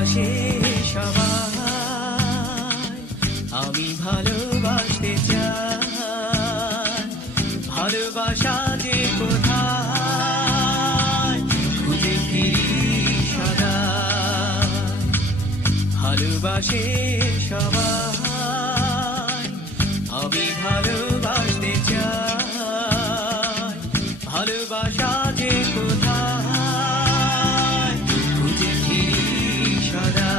ভালোবাসে সবাই, আমি ভালোবাসতে চাই। ভালোবাসা যে কোথায় খুঁজে ফিরি সদা, ভালোবাসে সবাই, আমি ভালোবাসতে চাই। ভালোবাসা যে কোথায় খুঁজে ফিরি সদা।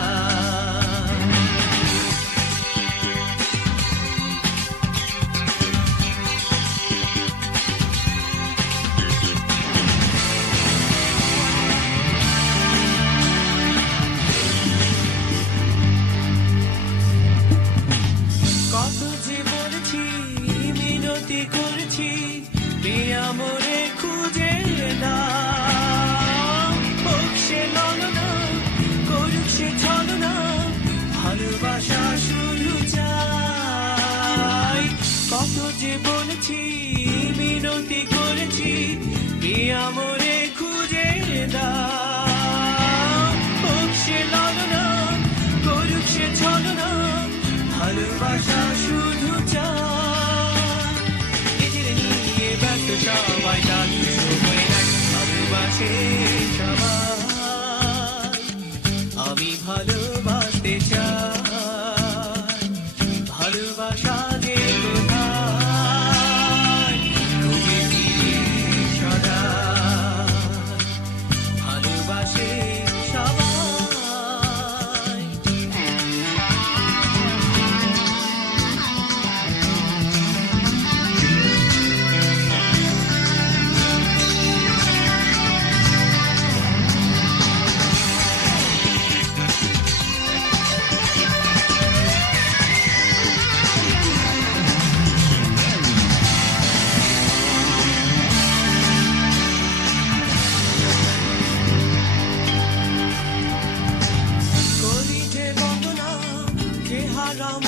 কত যে বলেছি, মিনতি করেছি, প্রিয়া মোরে খুঁজে দাও। হোক সে ললনা, করুক সে ছলনা, ভালোবাসা শুধু চাই। কত যে বলেছি, মিনতি করেছি, প্রিয়া মোরে খুঁজে দাও। হোক সে ললনা, করুক সে ছলনা, ভালোবাসা শুধু চাই। নিজের নিয়ে ব্যস্ত সবাই, তাদের সময় নাই, ভালোবাসে সবাই, আমি ভালোবাসতে চাই। ভালোবাসা যে কোথায় খুঁজে ফিরি সদা, ভালোবাসে সবাই। করি যে বন্দনা, যে হারাম